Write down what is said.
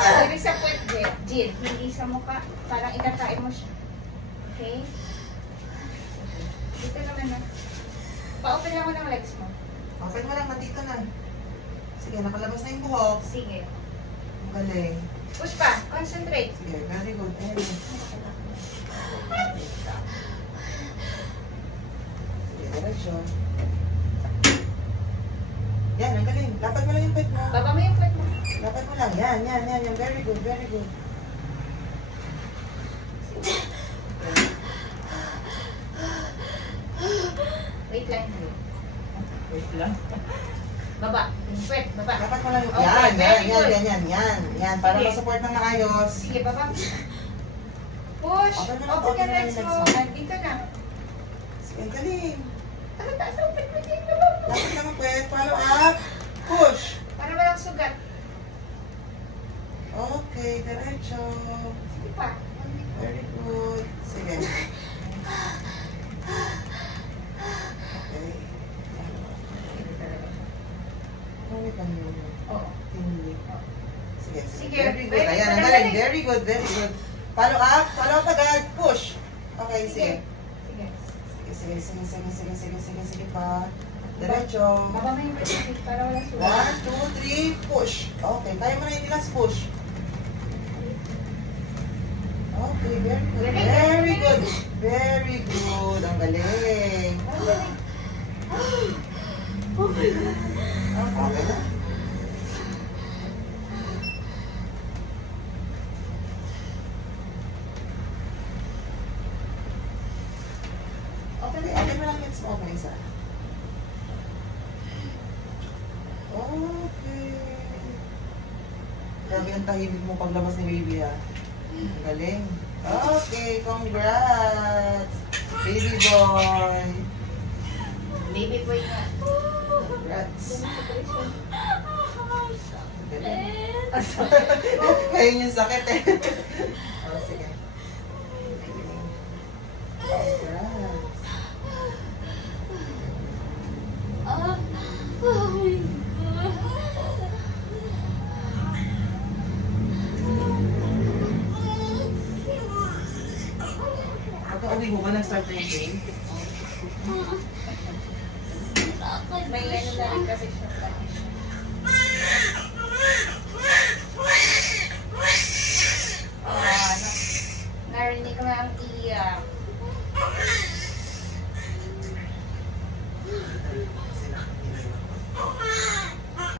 Dili sa puwet, Jill. Hindi sa mukha. Parang ikakain mo siya. Okay? Dito naman na. Pa-open lang mo ng legs mo. Open mo lang, nandito na. Sige, nakalabas na yung buhok. Sige. Ang galing. Push pa. Concentrate. Sige, very good. Ayun. Sige, diretso. Yan, ang galing. Lapad mo lang yung pet mo. Baba mo yung puwet mo. Lapad mo lang. Yan, yan, yan, yan. Very good, very good. Wait lang. Wait lang. Baba. Yung puwet. Baba. Lapad mo lang yung... Okay, Yan, yan, very yan, good. yan, yan, yan. Yan, para Sige. ma-support ng maayos. Sige, baba. Push. Open mo lang, Open open yung mo lang legs yung mo. legs mo. Nandito na. Sige, ang galing. Taas ang puwet mo dito. Baba. Lapad lang ang pet. Follow up. Push. Para walang sugat. Okay, diretso. Sige pa. Very good. Sige. Okay. Mawit lang yun. Oo. Hindi. Sige, Sige, very good. very Ayan, good, ang ang galing. galing. Very good, very good. Follow up agad. Push. Okay, sige. Sige. Sige pa. Diretso. Baba mo yung puwet mo para walang sugat. 1, 2, 3, push. Okay, kaya mo na yung last push. Okay, very good. Very good. Very good. Ang galing. Ang galing. Okay na. Okay, open mo lang yung small na isa. Okay. Grabe ang tahimik mo paglabas ni baby ha. Ang galing. Okay, congrats! Baby boy! Baby boy nga. Congrats! Ang galing. Ang sakit. Ngayon yung sakit eh. Oh, sige. Congrats! Pagka-uwi mo ba nag-start na yung game? May ano na rin kasi siya.